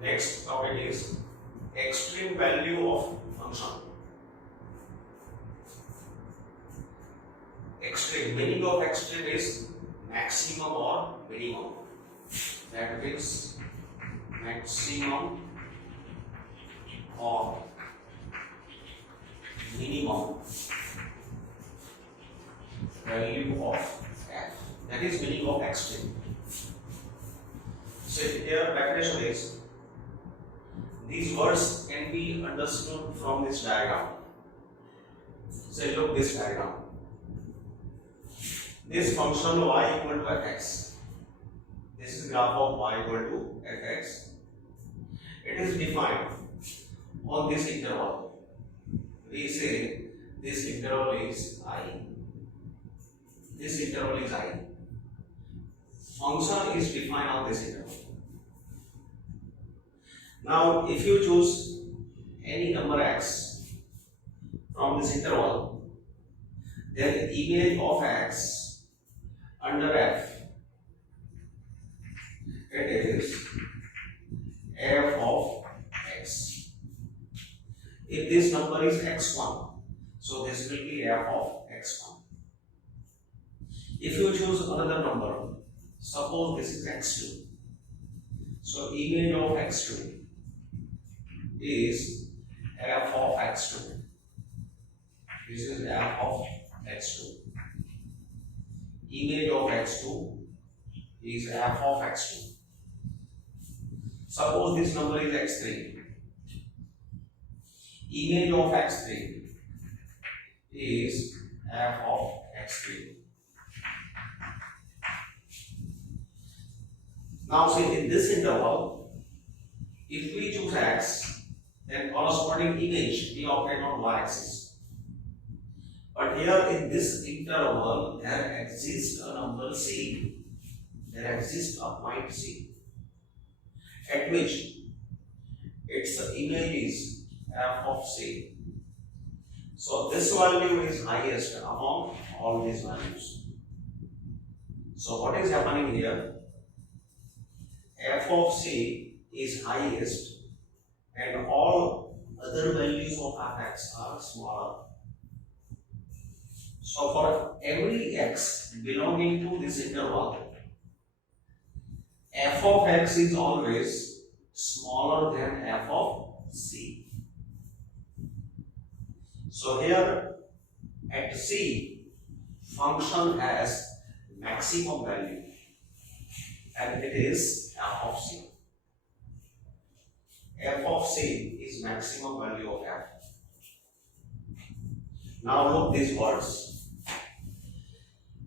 Next topic is extreme value of function. Extreme, meaning of extreme is maximum or minimum. That means maximum or minimum value of f. That is meaning of extreme. So here definition is, these words can be understood from this diagram. Say look this diagram. This function y equal to fx. This is graph of y equal to fx. It is defined on this interval. We say this interval is I. This interval is I. Function is defined on this interval. Now, if you choose any number x from this interval, then the image of x under f, it is f of x. If this number is x1, so this will be f of x1. If you choose another number, suppose this is x2, so image of x2 is f of x2. This is f of x2. Image of x2 is f of x2. Suppose this number is x3. Image of x3 is f of x3. Now see, in this interval, if we choose x, then corresponding image we obtain on y-axis. But here in this interval, there exists a number c. There exists a point c, at which its image is f of c. So this value is highest among all these values. So what is happening here? F of c is highest and all other values of fx are smaller. So for every x belonging to this interval, f of x is always smaller than f of c. So here at c, function has maximum value and it is f of c. F of c is maximum value of f. Now look these words.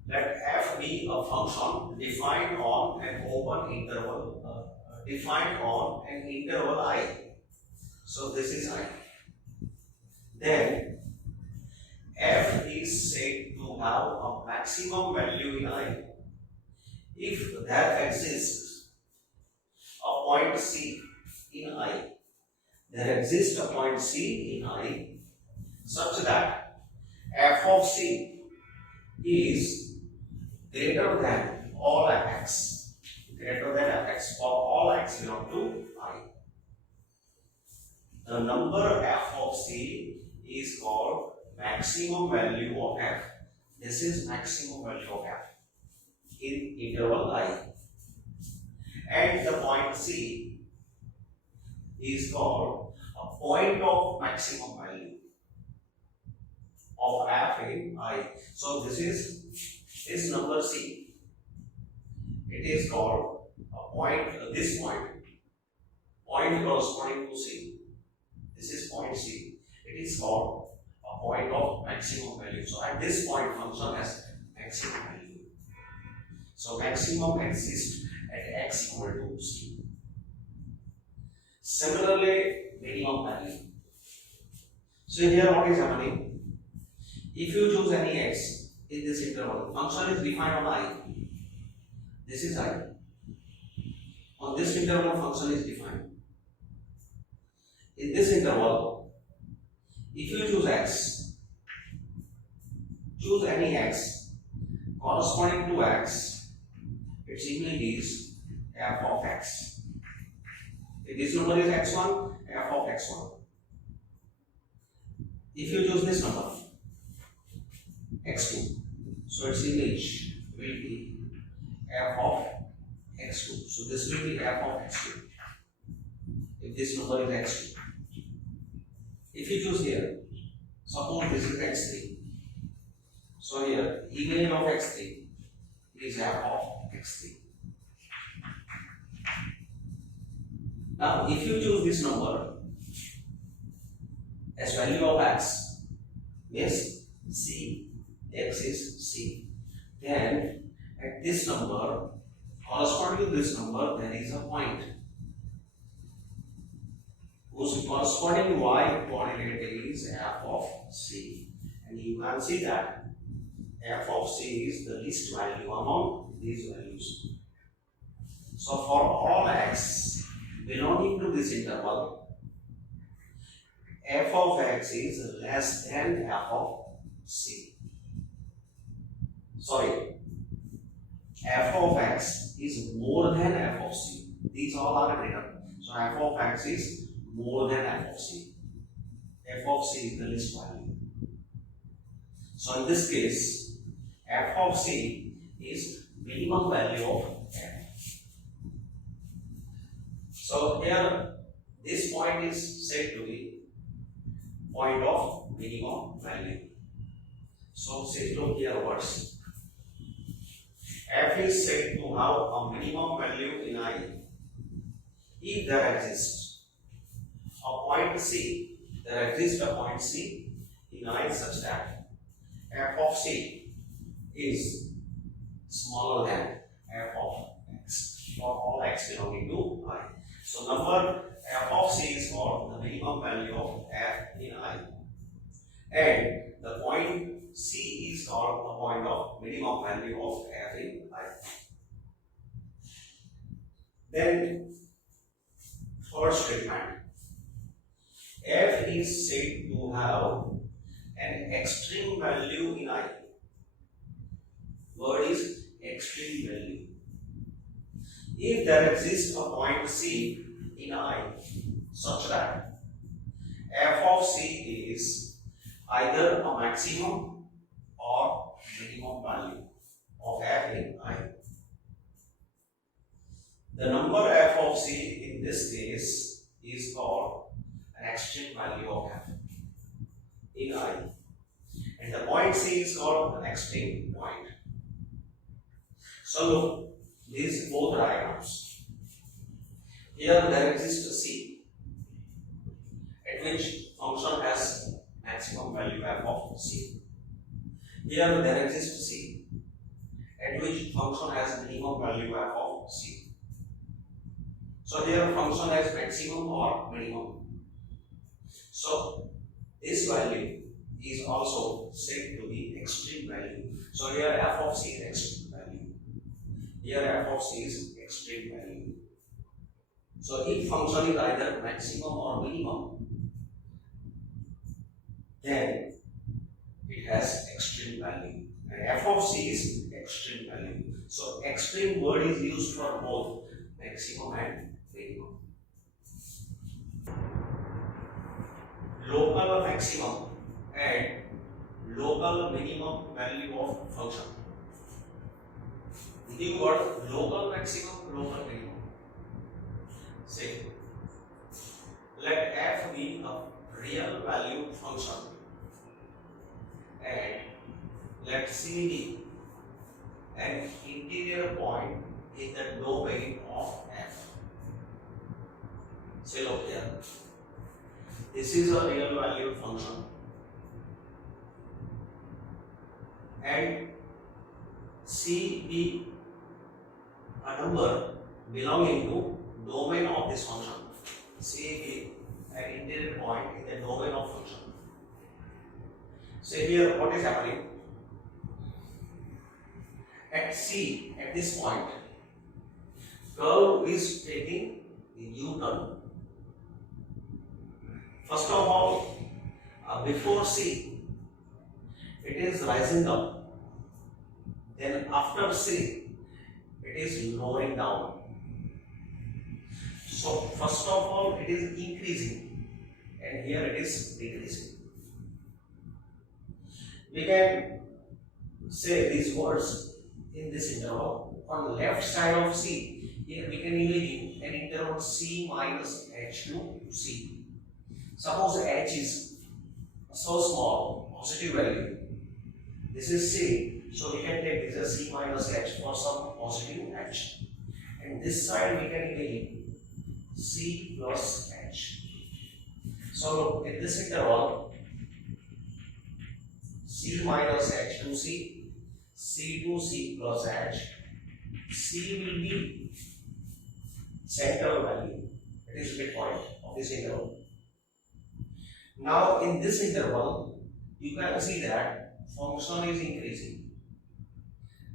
Let f be a function defined on an open interval, defined on an interval I. So this is I. Then f is said to have a maximum value in I if there exists a point c in I. There exists a point c in I such that f of c is greater than all fx. Greater than fx for all x belong to I. The number f of c is called maximum value of f. This is maximum value of f in interval I. And the point c is called a point of maximum value of f in I. So this number c. It is called a point, this point corresponding to c. This is point c. It is called a point of maximum value. So at this point, function has maximum value. So maximum exists at x equal to c. Similarly, minimum value. So here what is happening? If you choose any x in this interval, function is defined on I. This is I. On this interval, function is defined. In this interval, if you choose x, choose any x corresponding to x, its image is f of x. If this number is x1, f of x1. If you choose this number, x2, so its image will be f of x2. So this will be f of x2. If this number is x2. If you choose here, suppose this is x3. So here, image of x3 is f of x3. Now, if you choose this number as value of x, means c, x is c, then at this number, corresponding to this number, there is a point whose corresponding y coordinate is f of c, and you can see that f of c is the least value among these values. So for all x belonging to this interval, f of x is less than f of c. Sorry, f of x is more than f of c. These all are greater. So f of x is more than f of c. F of c is the least value. So in this case, f of c is minimum value of f. So here, this point is said to be point of minimum value. So say look here words. F is said to have a minimum value in I if there exists a point C. There exists a point C in I such that f of c is smaller than f of x for all x belonging to I. So number f of c is called the minimum value of f in I, and the point c is called the point of minimum value of f in I. Then third statement, f is said to have an extreme value in I. Word is extreme value. If there exists a point C in I such that f of c is either a maximum or minimum value of f in I. The number f of c in this case is called an extreme value of f in I, and the point C is called an extreme point. So look, these both diagrams. Here there exists a C at which function has maximum value f of c. Here there exists a C at which function has minimum value f of c. So here function has maximum or minimum. So this value is also said to be extreme value. So here f of c is extreme value. Here f of c is extreme value. So if function is either maximum or minimum, then it has extreme value. And f of c is extreme value. So extreme word is used for both maximum and minimum. Local maximum and local minimum value of function. New word, local maximum, local minimum. Say, let f be a real valued function and let c be an interior point in the domain of f. Say look here. This is a real valued function and C be a number belonging to domain of this function. C be an interior point in the domain of function. So here what is happening? At C, at this point, curve is taking the U-turn. First of all, before C, it is rising up. Then after C, it is lowering down. So first of all, it is increasing, and here it is decreasing. We can say these words in this interval. On left side of C, here we can imagine an interval C minus H to C. Suppose H is so small, positive value. This is C, so we can take this as C minus H for some positive H. And this side we can imagine C plus H. So look, in this interval, C minus H to C, C to C plus H, C will be central value, it is midpoint of this interval. Now in this interval, you can see that function is increasing.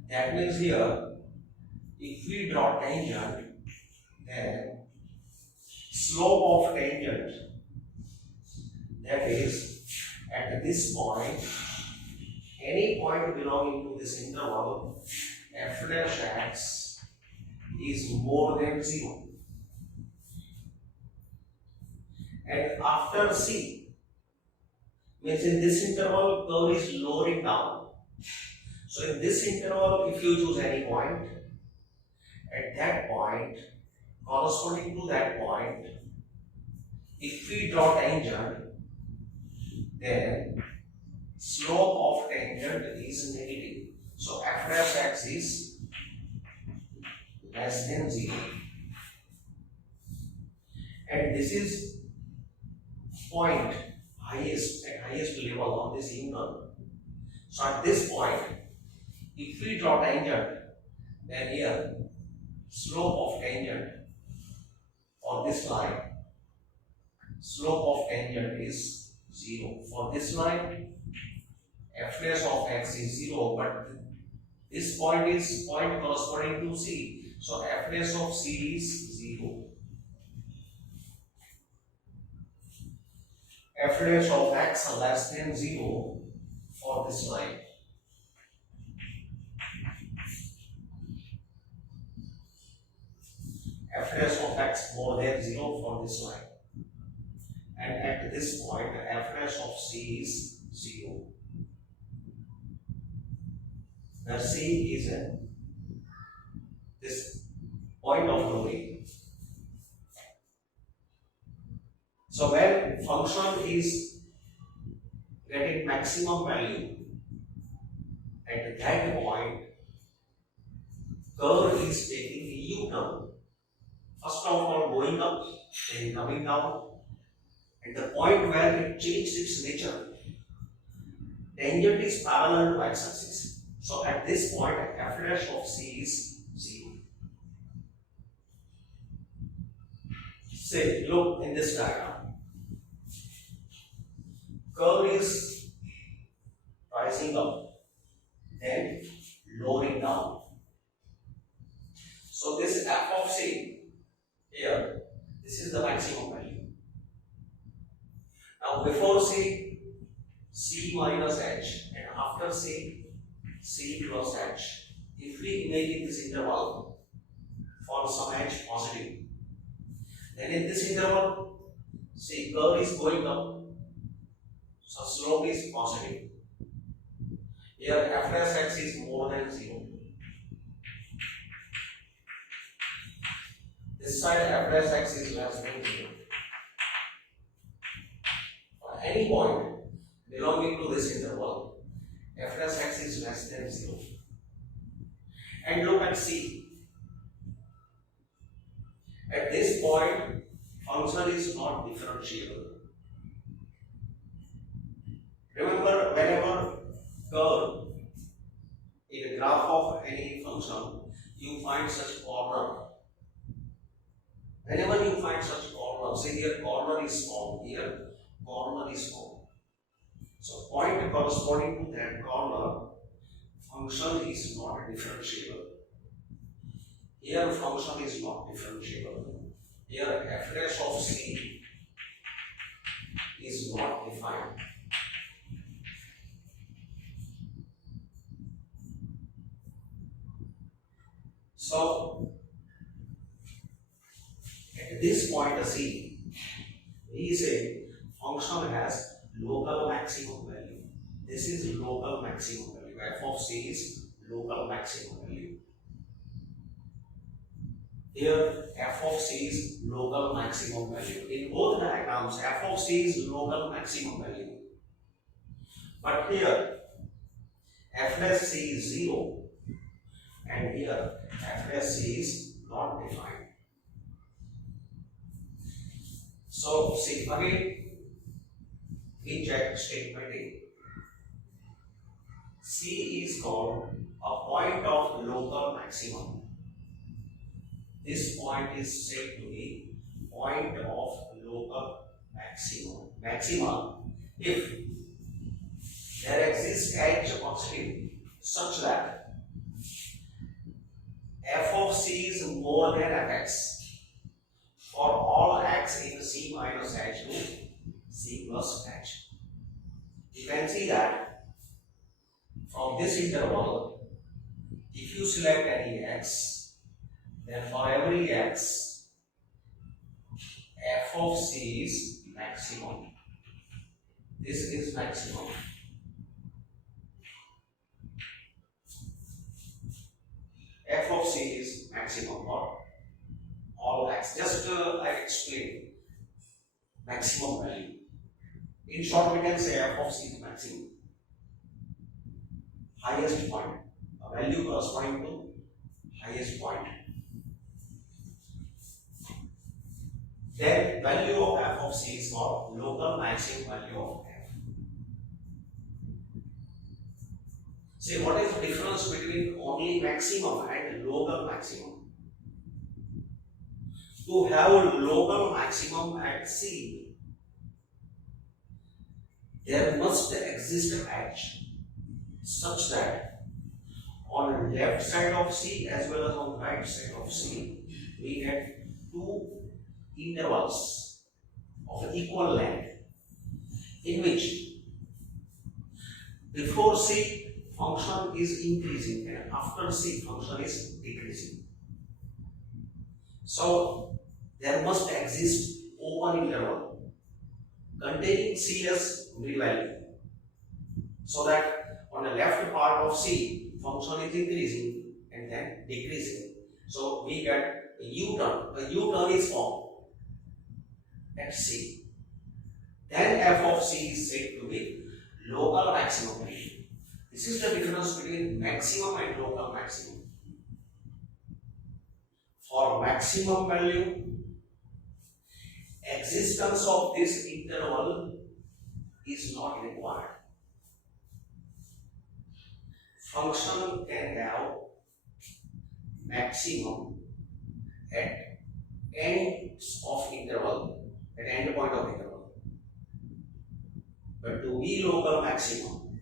That means here, if we draw tangent, then slope of tangent, that is at this point, any point belonging to this interval, f dash x is more than 0. And after C, means in this interval, curve is lowering down. So in this interval, if you choose any point, at that point, corresponding to that point, if we draw tangent, then slope of tangent is negative. So f dash x is less than 0. And this is point highest level on this interval. So at this point, if we draw tangent, then here slope of tangent for this line, slope of tangent is 0. For this line, f dash of x is 0, but this point is point corresponding to C. So f dash of C is 0. F dash of x less than 0 for this line. F dash of x more than 0 for this line. And at this point, f dash of C is 0. Now C is this point of lowering. So when function is getting maximum value, at that point, curve is taking a U-turn. First of all, going up, then coming down. At the point where it changed its nature, tangent is parallel to x-axis. So at this point, f dash of C is 0. Say, look in this diagram. Curve is rising up, then lowering down. So this f of C here, this is the maximum value. Now before C, C minus H, and after C, C plus H. If we imagine this interval for some H positive, then in this interval, see, curve is going up, so slope is positive. Here f dash x is more than 0. This side f dash x is less than 0. For any point belonging to this interval, f dash x is less than 0. And look at C. At this point, function is not differentiable. Remember, whenever curve in a graph of any function, you find such corner. Whenever you find such corner, say here corner is small, here corner is small. So point corresponding to that corner, function is not differentiable. Here function is not differentiable. Here f dash of C is not defined. So at this point C, we say function has local maximum value. This is local maximum value. F of C is local maximum value. Here f of C is local maximum value. In both diagrams, f of C is local maximum value. But here f dash C is 0 and here f dash C is not defined. So see again, we check statement A. C is called a point of local maximum. This point is said to be point of local maximum. Maximum if there exists edge positive such that f of C is more than fx for all x in C minus h to C plus h. You can see that from this interval, if you select any x, then for every x, f of C is maximum. This is maximum. F of C is maximum for all x. Just I explain maximum value. In short, we can say f of C is maximum. Highest point. A value corresponding to highest point. Then value of f of C is called local maximum value of f. See, what is the difference between only maximum and local maximum? To have local maximum at C, there must exist edge such that on left side of C as well as on right side of C, we get two intervals of equal length in which before C function is increasing and after C function is decreasing. So there must exist open interval containing C as real value, so that on the left part of C function is increasing and then decreasing. So we get a U-turn. A U-turn is formed at C. Then f of C is said to be local maximum value. This is the difference between maximum and local maximum. For maximum value, existence of this interval is not required. Function can have maximum at ends of interval, at end point of interval. But to be local maximum,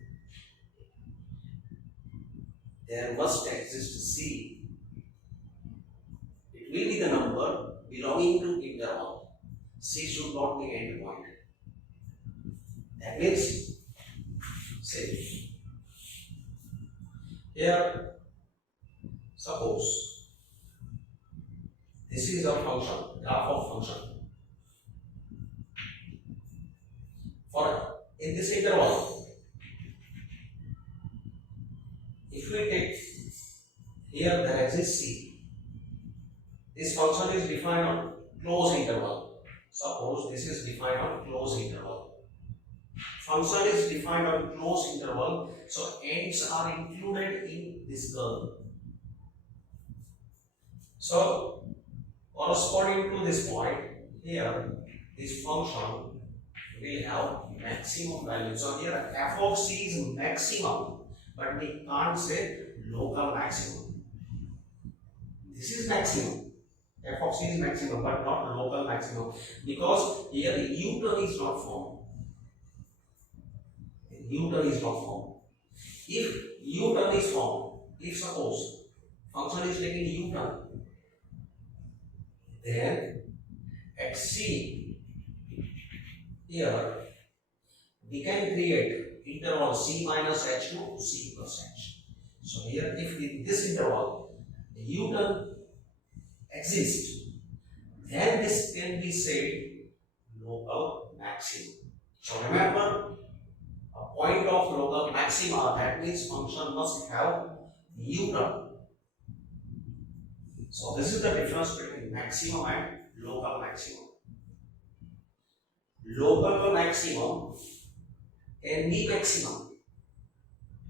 there must exist C. It will be the number belonging to interval. C should not be end point. That means, say, here, suppose this is a function, graph of function. For in this interval, if we take here there exists C, this function is defined on closed interval. Suppose this is defined on closed interval. Function is defined on closed interval, so ends are included in this curve. So corresponding to this point, here this function will have maximum value. So here f of C is maximum, but we can't say local maximum. This is maximum. F of C is maximum, but not local maximum, because here the U-turn is not formed. U-turn is not formed. If U-turn is formed, if suppose function is taking U-turn, then at C, here we can create interval C minus h to C plus h. So here, if in this interval the U-turn exists, then this can be said local maximum. So remember, a point of local maxima, that means function must have u term. So this is the difference between maximum and local maximum. Local maximum can be maximum.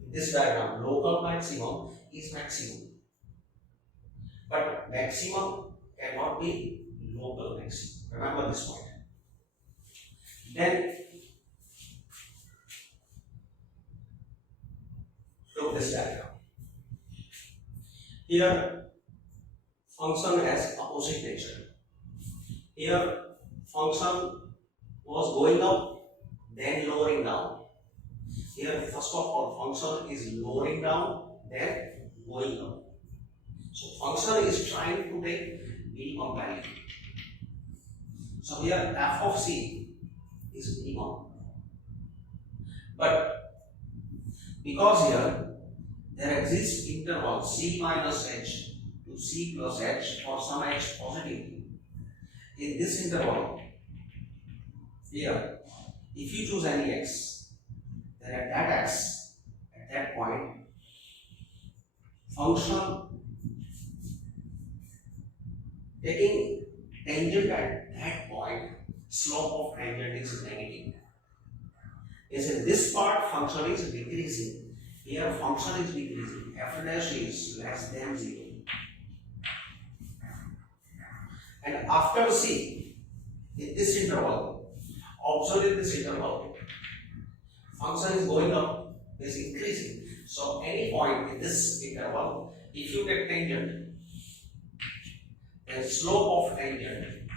In this diagram, local maximum is maximum. But maximum cannot be local maximum. Remember this point. Then look this diagram. Here function has opposite nature. Here function was going up, then lowering down. Here first of all function is lowering down, then going up. So function is trying to take minimum value. So here f of c is minimum. But because here there exists interval c minus h to c plus h for some h positive. In this interval, here, if you choose any x, then at that x, at that point, function taking tangent at that point, slope of tangent is negative. Yes, in this part, function is decreasing. Here, function is decreasing. F dash is less than 0. And after c, in this interval, observe in this interval, function is going up, is increasing. So any point in this interval, if you take tangent, the slope of tangent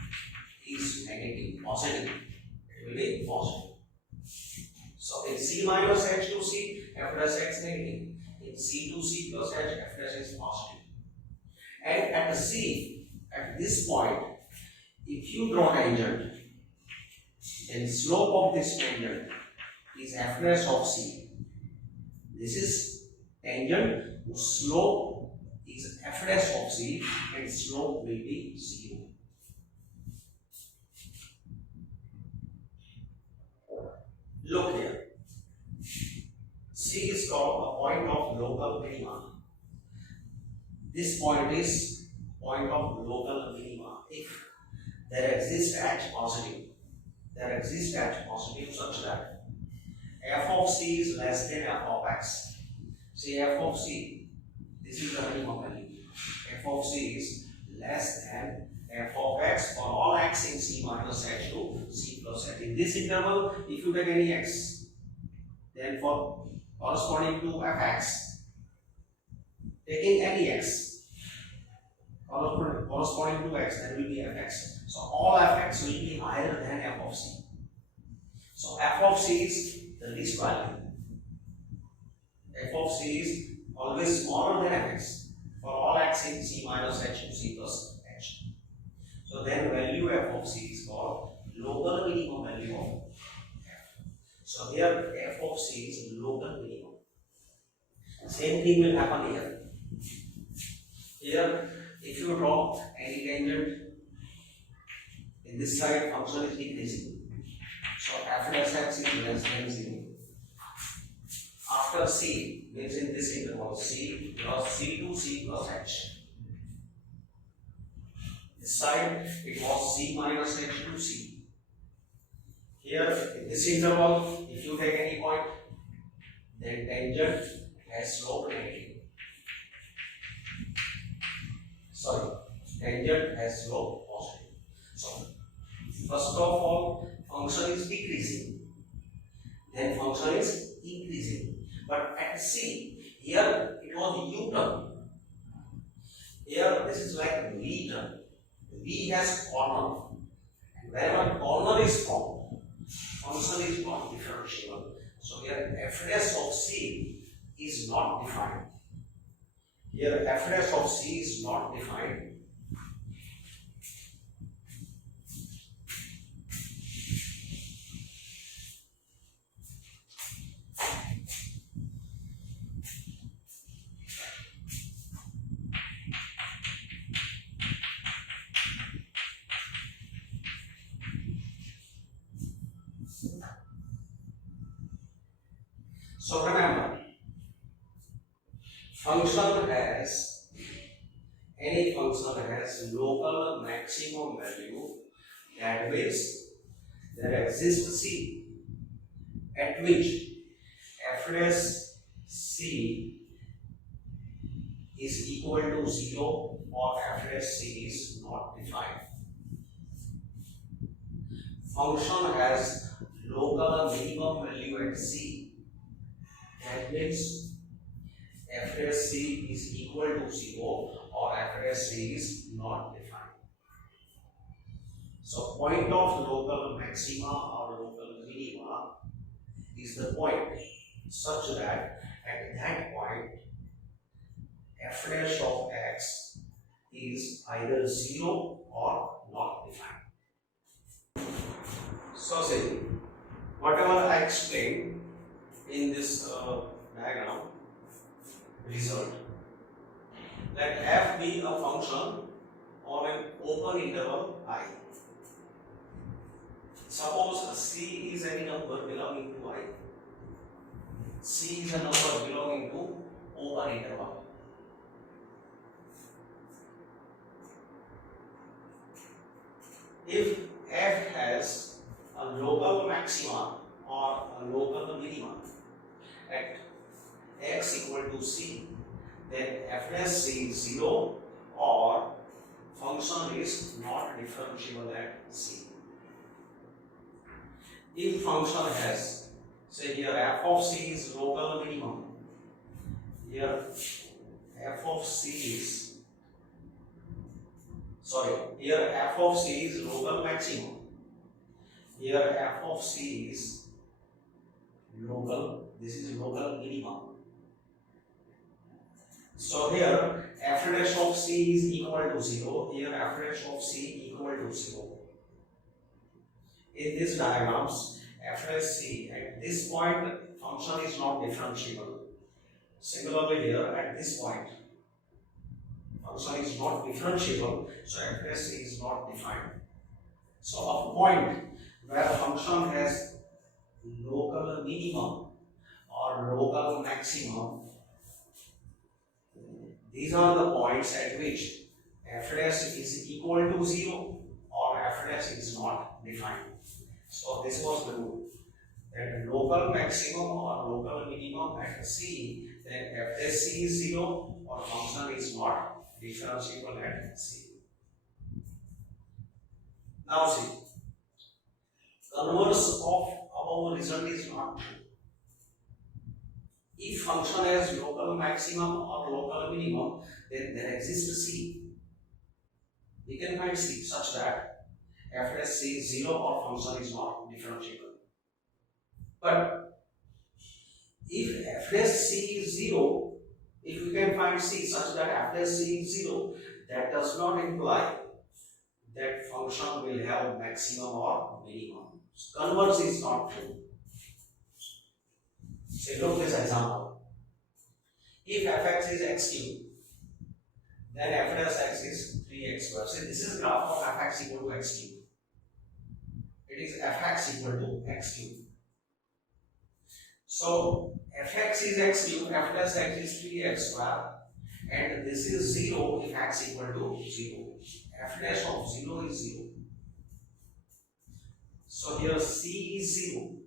is negative, positive. It will be positive. So in c minus h to c, f dash x negative. In c to c plus h, f dash is positive. And at c, at this point, if you draw tangent, then slope of this tangent is f dash of c. This is tangent whose slope is f dash of c, and slope will be 0. Look here. C is called a point of local minima. This point is point of local minima. If there exists h positive, such that f of c is less than f of x. Say f of c, this is the minimum value. F of c is less than f of x for all x in c minus h to c plus h. In this interval, if you take any x, then for corresponding to fx, taking any x corresponding to x, that will be fx. So all fx will be higher than f of c. So f of c is the least value. F of c is always smaller than fx for all x in c minus h to c plus h. So then value f of c is called local minimum value of f. So here f of c is local minimum. Same thing will happen here. Here, if you draw any tangent, in this side function is decreasing. So f dash x is less than 0. After c, means in this interval c plus c to c plus h. This side it was c minus h to c. Here in this interval, if you take any point, then tangent has slope negative. Tangent has slope positive. So first of all, function is decreasing, then function is increasing. But at c, here it was u term. Here this is like v term. V has corner, and wherever corner is formed, function is not differentiable. So here f dash of c is not defined. Here f dash of c is not defined. So remember, function has any function has local maximum value. That means there exists C at which f dash C is equal to 0 or f dash C is not defined. Function has local minimum value at C. That means f dash C is equal to 0 or f dash C is not defined. So point of local maxima or local minima is the point such that at that point f dash of x is either 0 or not defined. So see, whatever I explained in this diagram result, let f be a function on an open interval I. Suppose C is any number belonging to I. C is a number belonging to open interval. If f has a local maxima or a local minima at x equal to C, then f dash C is 0 or function is not differentiable at C. If function has, say here f of C is local minimum, here f of C is, here f of C is local maximum, here f of C is local, this is local minimum. So here f dash of C is equal to 0, here f dash of C equal to 0. In these diagrams, f dash C at this point function is not differentiable. Similarly here at this point function is not differentiable, so f dash C is not defined. So a point where a function has local minimum or local maximum, these are the points at which f dash is equal to 0 or f dash is not defined. So this was the rule, that local maximum or local minimum at C, then f dash C is 0 or function is not differentiable at C. Now see, converse of above result is not true. If function has local maximum or local minimum, then there exists C. We can find C such that f dash C is 0 or function is not differentiable. But if f dash C is 0, if we can find C such that f dash C is 0, that does not imply that function will have maximum or minimum. Converse is not true. Say, look this example. If fx is x cube, then f dash x is 3x squared. See, this is graph of fx equal to x cube. It is fx equal to x cube. So fx is x cube, f dash x is 3x squared, and this is 0 if x equal to 0. F dash of 0 is 0. So here C is 0.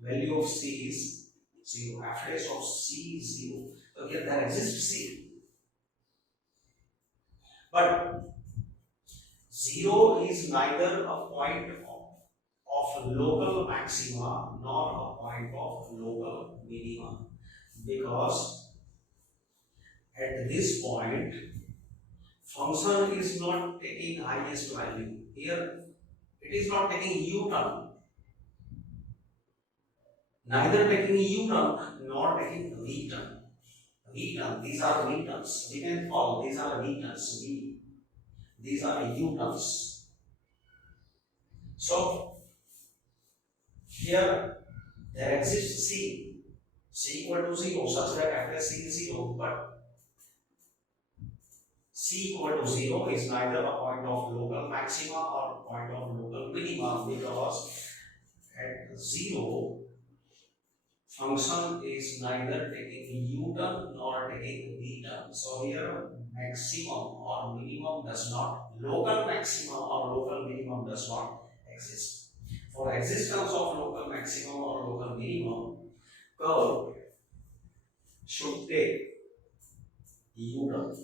Value of C is 0. F dash of C is 0. So here there exists C. But 0 is neither a point of local maxima nor a point of local minima, because at this point function is not taking highest value. Here it is not taking u-turn, neither taking u-turn nor taking v-turn. V-turn, these are v-turns. We can call these are v-turns. These are u-turns. So here there exists C equal to 0 such that f dash C is 0, but C equal to 0 is neither a point of local maxima or a point of local minima, because at 0 function is neither taking u-turn nor taking v-turn. So here maximum or minimum does not, local maximum or local minimum does not exist. For existence of local maximum or local minimum, curve should take u-turn,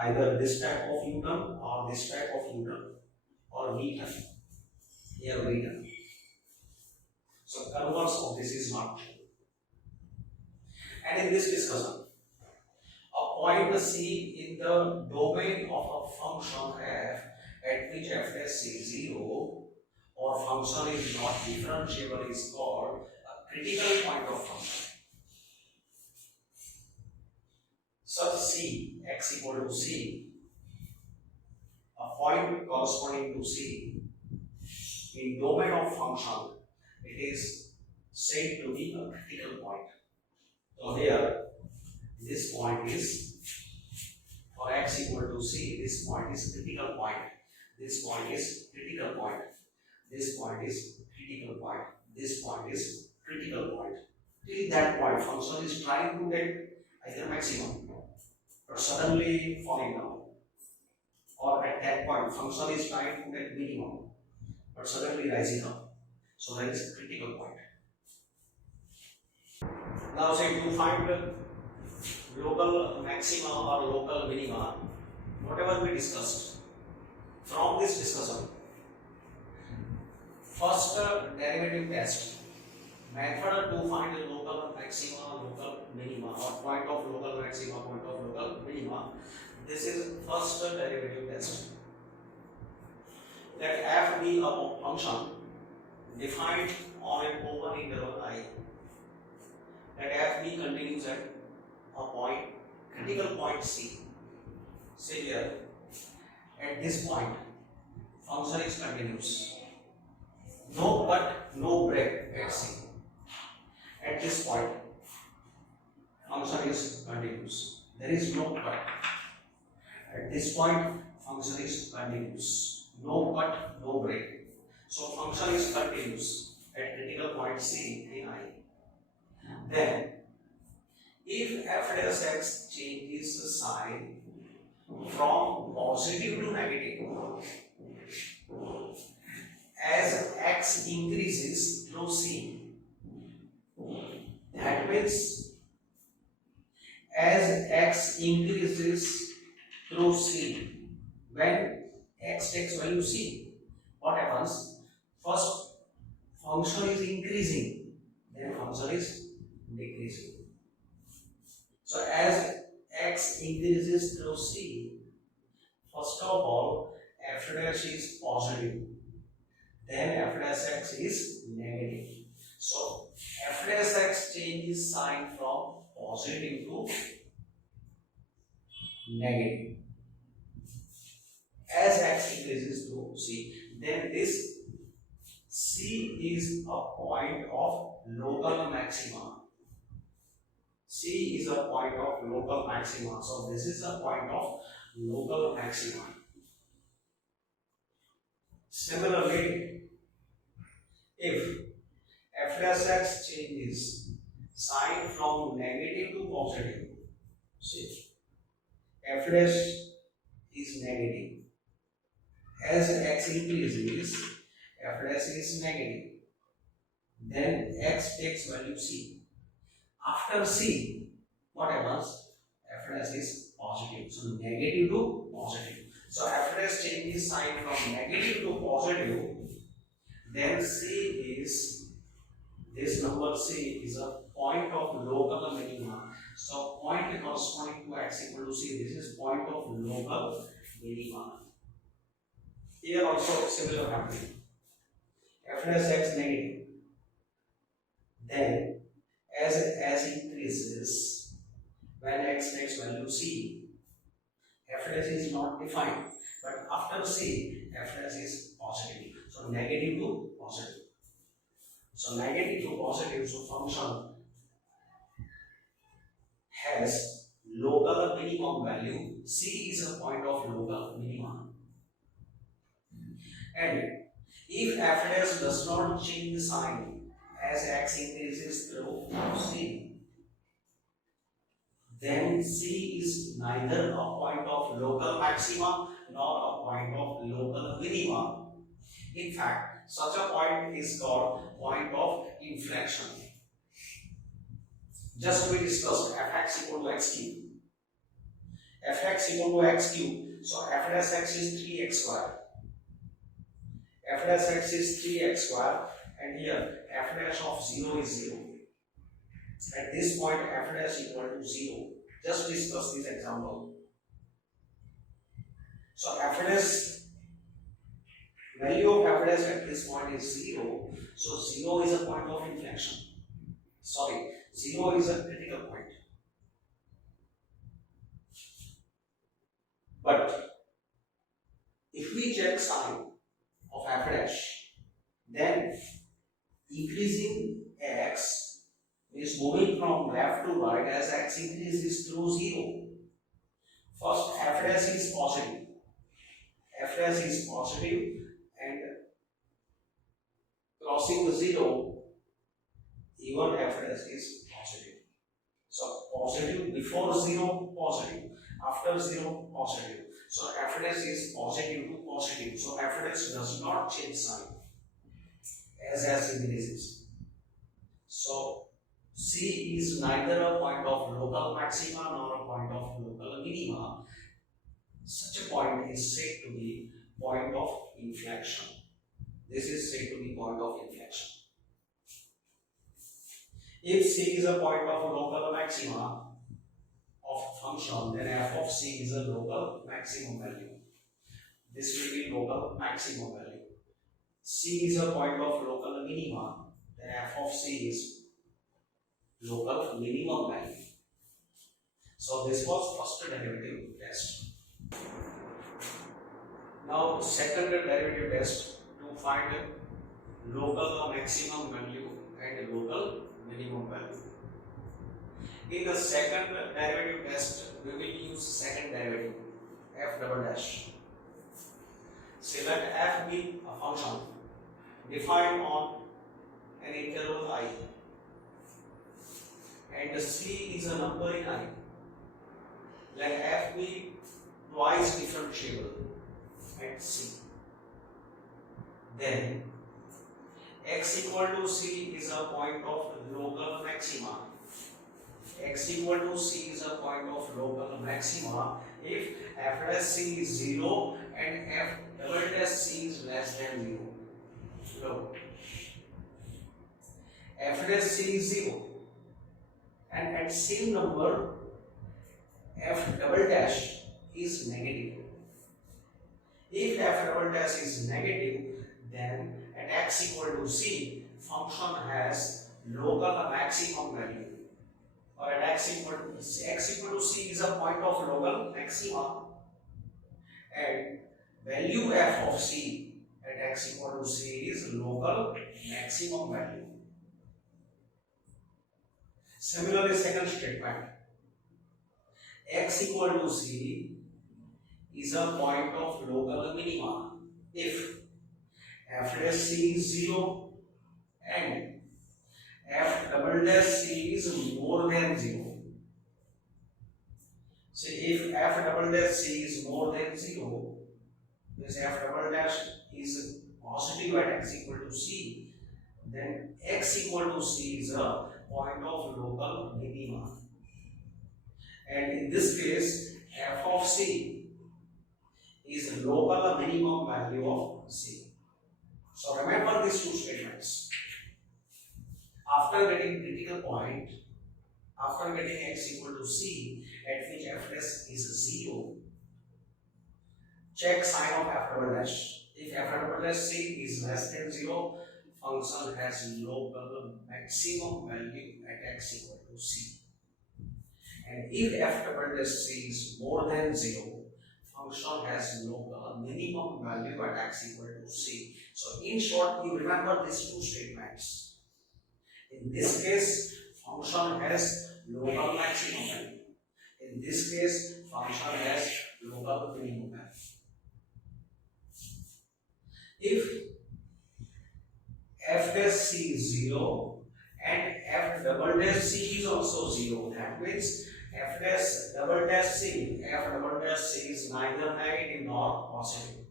either this type of u-turn or this type of u-turn or v-turn. Here v-turn. So converse of this is not true. And in this discussion, a point C in the domain of a function f at which f dash is 0 or function is not differentiable is called a critical point of function. Such C, x equal to C, a point corresponding to C in domain of function, it is said to be a critical point. So here, this point is, for x equal to C, this point is critical point. This point is critical point. This point is critical point. This point is critical point. Till that point, function is trying to get either maximum or suddenly falling down. Or at that point, function is trying to get minimum but suddenly rising up. So that is a critical point. Now say to find local maxima or local minima, whatever we discussed, from this discussion, first derivative test, method to find a local maxima, local minima, or point of local maxima, point of local minima. This is first derivative test. Let f be a function defined on an open interval I. Let f be continues at a point, critical point C. Say here, at this point, function is continuous. No cut, no break at C. At this point, function is continuous. There is no cut. At this point, function is continuous. No cut, no break. So function is continuous at critical point C in I. Then, if f dash x changes the sign from positive to negative as x increases through C, that means as x increases through C, when x takes value C, what happens? First, function is increasing, then function is decreasing. So as x increases through C, first of all, f dash is positive, then f dash x is negative. So f dash x changes sign from positive to negative as x increases to C. Then this C is a point of local maxima. C is a point of local maxima. So this is a point of local maxima. Similarly, if f dash x changes sign from negative to positive, see, f dash is negative. As x increases, f dash is negative. Then x takes value C. After C, what happens? F dash is positive. So negative to positive. So f dash changes sign from negative to positive. Then C is, this number C is a point of local minima. So point corresponding to x equal to C. This is point of local minima. Here also similar happening. F dash x negative. Then as increases, when x takes value C, f dash is not defined, but after C, f dash is positive. So negative to positive. So negative to positive, so function has local minimum value. C is a point of local minima. And if f dash does not change the sign as x increases through c, then c is neither a point of local maxima nor a point of local minima. In fact, such a point is called point of inflection. Just we discussed fx equal to x cube. Fx equal to x cube. So f dash x is 3x square. F dash x is 3x square, and here f dash of 0 is 0. At this point, f dash equal to 0. Just discuss this example. So f dash, value of f dash at this point is 0. So 0 is a point of inflection. Sorry, 0 is a critical point. But if we check sign of f dash, then increasing x is moving from left to right as x increases through 0. First, f dash is positive. F dash is positive, and crossing the 0, even f dash is positive. So positive before 0, positive. After 0, positive. So f dash is positive to positive. So f dash does not change sign as increases. So C is neither a point of local maxima nor a point of local minima. Such a point is said to be point of inflection. This is said to be point of inflection. If C is a point of local maxima of a function, then f of C is a local maximum value. This will be local maximum value. C is a point of local minima, then f of C is local minimum value. So this was first derivative test. Now second derivative test to find local maximum value and local minimum value. In the second derivative test, we will use second derivative f double dash. Say let f be a function defined on an interval I, and c is a number in I. Let f be twice differentiable at c. Then x equal to c is a point of local maxima. X equal to c is a point of local maxima if f dash c is 0 and f double dash c is less than 0. So f dash c is 0 and at same number f double dash is negative. If f double dash is negative, then at x equal to c, function has local maximum value. Or at x equal to c is a point of local maxima, and value f of c at x equal to c is local maximum value. Similarly, second statement, x equal to c is a point of local minima if f dash c is 0 and f double dash c is more than 0. So if f double dash c is more than 0, means f double dash is positive at x equal to c, then x equal to c is a point of local minima. And in this case, f of c is local minimum value of c. So remember these two statements. After getting critical point, after getting x equal to c at which f dash is 0, check sign of f double dash. If f double dash c is less than 0, function has local maximum value at x equal to c. And if f double dash c is more than 0, function has local minimum value at x equal to c. So in short, you remember these two statements. In this case, function has local maximum value. In this case, function has local minimum value. If f dash c is 0 and f double dash c is also 0. That means f dash double dash c, is neither negative nor positive.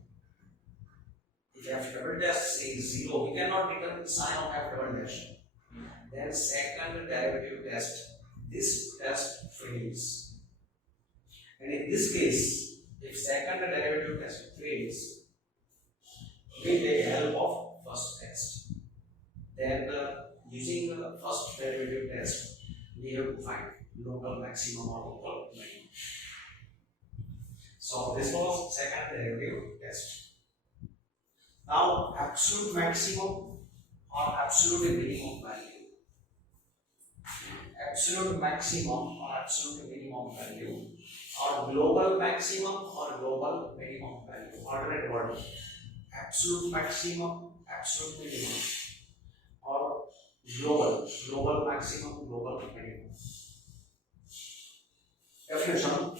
If f double dash c is 0, we cannot determine the sign of f double dash. Then second derivative test, this test fails. And in this case, if second derivative test fails, we take help of first test. Then using the first derivative test, we have to find local maximum or local minimum. So this was second derivative test. Now absolute maximum or absolute minimum value. Absolute maximum or absolute minimum value, or global maximum or global minimum value. Alternate word. Absolute maximum, absolute minimum, or global maximum, global minimum. Definition.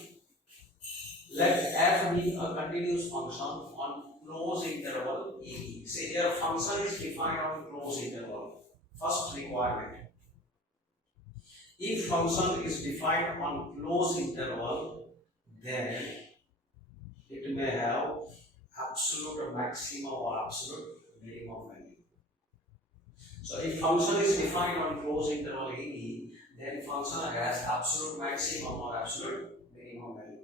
Let f be a continuous function on closed interval a. Say here function is defined on closed interval. First requirement. If function is defined on closed interval, then it may have absolute maximum or absolute minimum value. So if function is defined on closed interval a, then function has absolute maximum or absolute minimum value.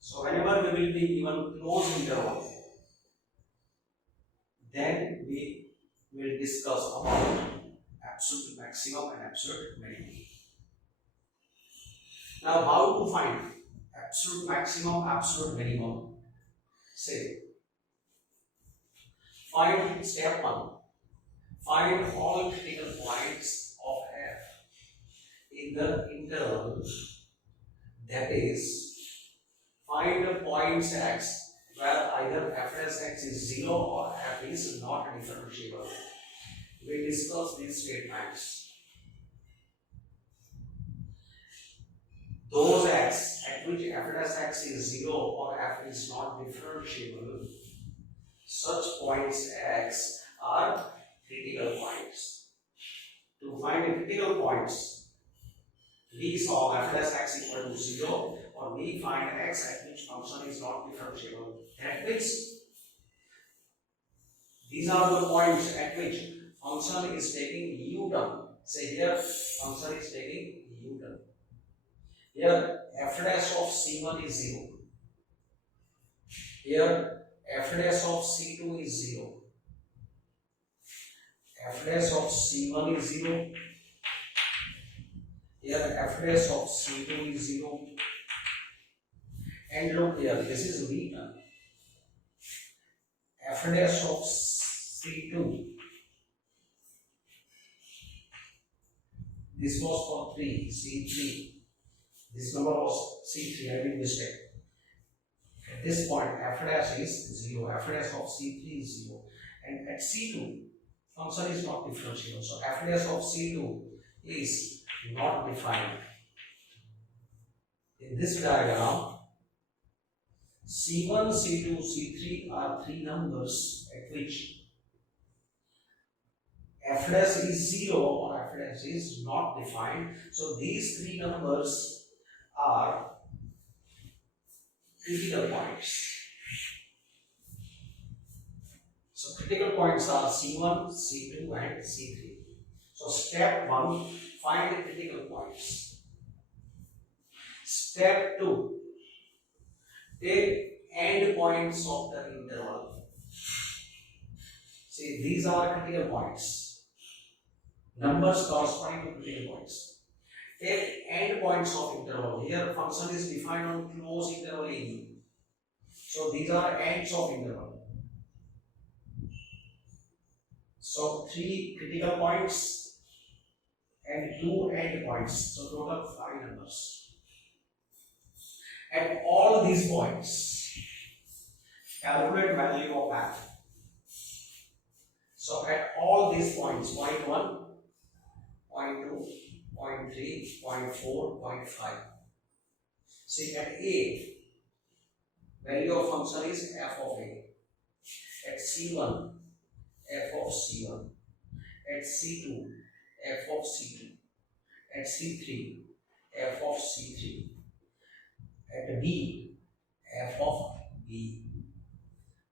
So whenever we will be given closed interval, then we will discuss about absolute maximum and absolute minimum. Now how to find absolute maximum, absolute minimum? Say, find step 1. Find all critical points of f in the interval, that is, find the points x where either f dash x is 0 or f is not differentiable. We discuss these statements. Those x at which f dash x is 0 or f is not differentiable, such points x are critical points. To find the critical points, we solve f dash x equal to 0, or we find x at which function is not differentiable. That means these are the points at which function is taking u-turn. Say here function is taking u-turn. Here f dash of c1 is 0. Here f dash of c2 is 0. F dash of c1 is 0. Here f dash of c2 is 0. And look here, this is v-turn. F dash of c2. This was for 3, c3. This number was c3, I made mistake. At this point, f dash is 0, f dash of c3 is 0. And at c2, function is not differentiable. So f dash of c2 is not defined. In this diagram, c1, c2, c3 are 3 numbers at which f dash is 0 or f dash is not defined. So these 3 numbers are critical points. So critical points are c1, c2 and c3. So step 1, find the critical points. Step 2, take end points of the interval. See, these are critical points. Numbers corresponding to critical points. Take end points of interval. Here function is defined on closed interval a. So these are ends of interval. So 3 critical points and 2 end points. So total 5 numbers. At all these points, calculate value of f. So at all these points, point 1, point 2, point 3, point 4, point 5. See, at A, value of function is f of A. At C1, f of C1. At C2, f of C2, at C3 f of C3, at B f of B.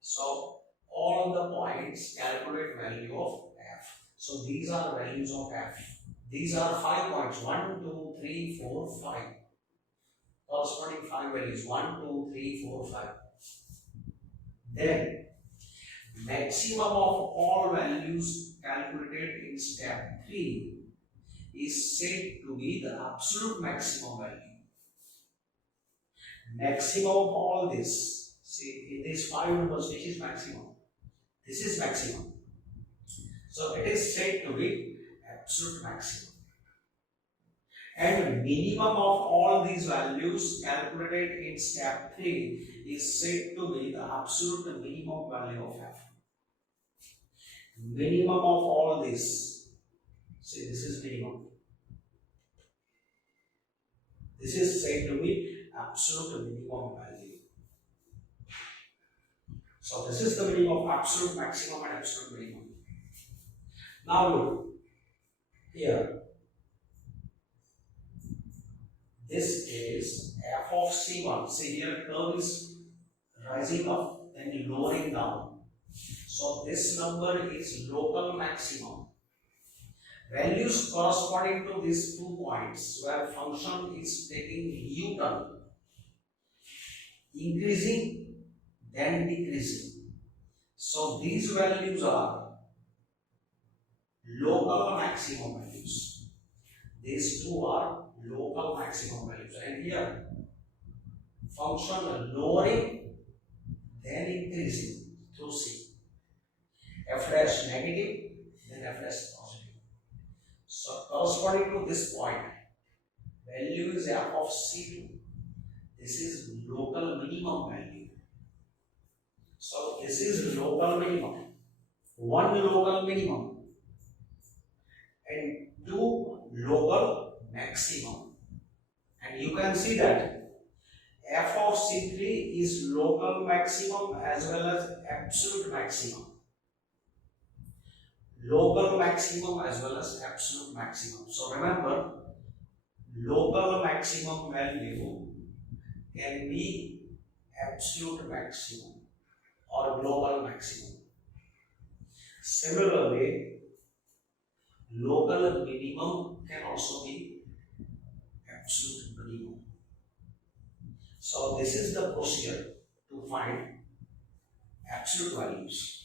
So all the points calculate value of f. So these are values of f. These are 5 points, 1, 2, 3, 4, 5. Corresponding 5 values, 1, 2, 3, 4, 5. Then maximum of all values calculated in step 3 is said to be the absolute maximum value. Maximum of all this, see in these 5 numbers, which is maximum? This is maximum. So it is said to be absolute maximum. And minimum of all these values calculated in step 3 is said to be the absolute minimum value of f. Minimum of all this, see this is minimum. This is said to be absolute minimum value. So this is the meaning of absolute maximum and absolute minimum. Now look, here, this is f of C1. See here, curve is rising up and lowering down. So this number is local maximum. Values corresponding to these 2 points where function is taking U-turn, increasing then decreasing. So these values are local maximum values. These two are local maximum values. And here, function lowering then increasing through C. F dash negative, then F dash positive. So corresponding to this point, value is f of C2. This is local minimum value. So this is local minimum. One local minimum and two local maximum. And you can see that f of C3 is local maximum as well as absolute maximum. Local maximum as well as absolute maximum. So remember, local maximum value can be absolute maximum or global maximum. Similarly, local minimum can also be absolute minimum. So this is the procedure to find absolute values.